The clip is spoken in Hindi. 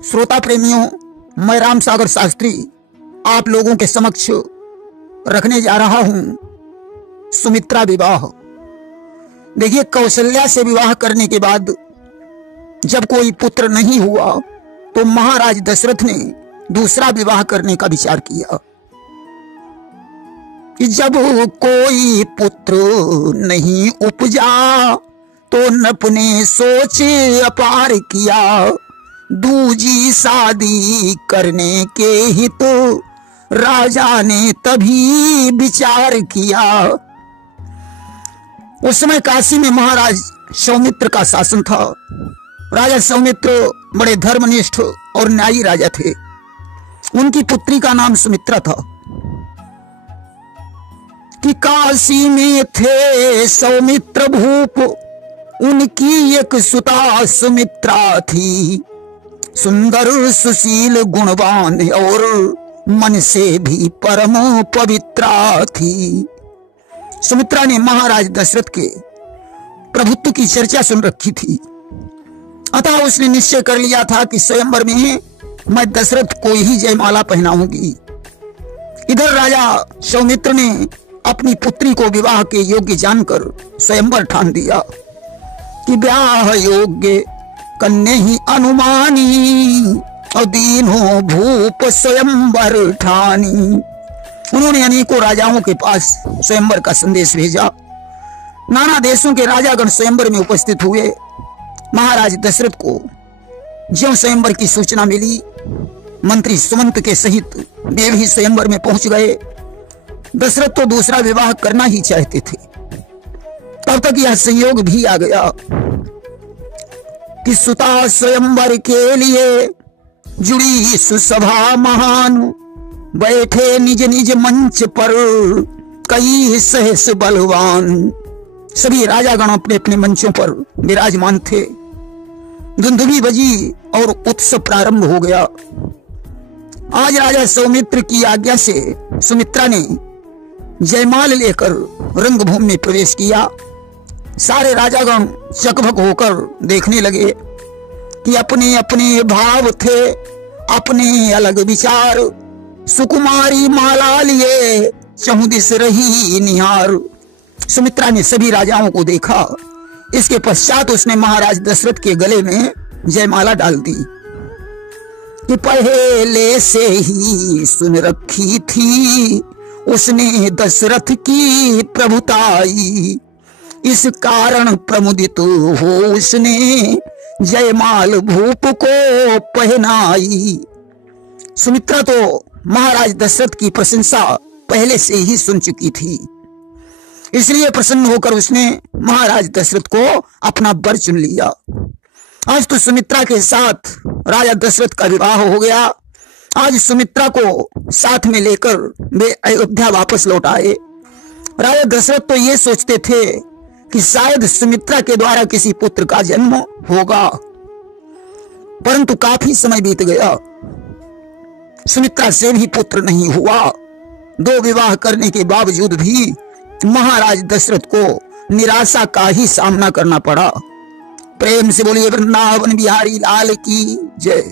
श्रोता प्रेमियों, मैं राम सागर शास्त्री आप लोगों के समक्ष रखने जा रहा हूं सुमित्रा विवाह। देखिए, कौशल्या से विवाह करने के बाद जब कोई पुत्र नहीं हुआ तो महाराज दशरथ ने दूसरा विवाह करने का विचार किया कि जब कोई पुत्र नहीं उपजा तो नप ने सोच अपार किया, दूजी शादी करने के हित राजा ने तभी विचार किया। उस समय काशी में महाराज सौमित्र का शासन था। राजा सौमित्र बड़े धर्मनिष्ठ और न्यायी राजा थे। उनकी पुत्री का नाम सुमित्रा था। कि काशी में थे सौमित्र भूप, उनकी एक सुता सुमित्रा थी, सुंदर सुशील गुणवान और मन से भी परम पवित्रा थी। सुमित्रा ने महाराज दशरथ के प्रभुत्व की चर्चा सुन रखी थी, अतः उसने निश्चय कर लिया था कि स्वयंवर में मैं दशरथ को ही जयमाला पहनाऊंगी। इधर राजा सौमित्र ने अपनी पुत्री को विवाह के योग्य जानकर स्वयंवर ठान दिया कि ब्याह योग्य कन्या ही अनुमानी और दीनों भूप स्वयंवर ठानी। उन्होंने अनेकों राजाओं के पास स्वयंवर का संदेश भेजा। नाना देशों के राजागण स्वयंवर में उपस्थित हुए। महाराज दशरथ को ज्यों स्वयंवर की सूचना मिली, मंत्री सुमंत के सहित वे भी स्वयंवर में पहुंच गए। दशरथ तो दूसरा विवाह करना ही चाहते थे। तब तक यह संयोग भी आ गया कि सुता स्वयंवर के लिए जुड़ी सुसभा महान, बैठे निज निज मंच पर कई सहस बलवान। सभी राजागण अपने अपने मंचों पर विराजमान थे। धुंधुली बजी और उत्सव प्रारंभ हो गया। आज राजा सौमित्र की आज्ञा से सुमित्रा ने जयमाल लेकर रंगभूमि में प्रवेश किया। सारे राजागण चकभक होकर देखने लगे कि अपने अपने भाव थे, अपने अलग विचार। सुकुमारी माला लिए चहुदिस रही निहार। सुमित्रा ने सभी राजाओं को देखा। इसके पश्चात उसने महाराज दशरथ के गले में जयमाला डाल दी कि पहले से ही सुन रखी थी उसने दशरथ की प्रभुताई, इस कारण प्रमुदित हो उसने जयमाल भूप को पहनाई। सुमित्रा तो महाराज दशरथ की प्रशंसा पहले से ही सुन चुकी थी, इसलिए प्रसन्न होकर उसने महाराज दशरथ को अपना वर चुन लिया। आज तो सुमित्रा के साथ राजा दशरथ का विवाह हो गया। आज सुमित्रा को साथ में लेकर वे अयोध्या वापस लौट आए। राजा दशरथ तो ये सोचते थे कि शायद सुमित्रा के द्वारा किसी पुत्र का जन्म होगा, परंतु काफी समय बीत गया, सुमित्रा से भी पुत्र नहीं हुआ। 2 विवाह करने के बावजूद भी महाराज दशरथ को निराशा का ही सामना करना पड़ा। प्रेम से बोलिए वृंदावन बिहारी लाल की जय।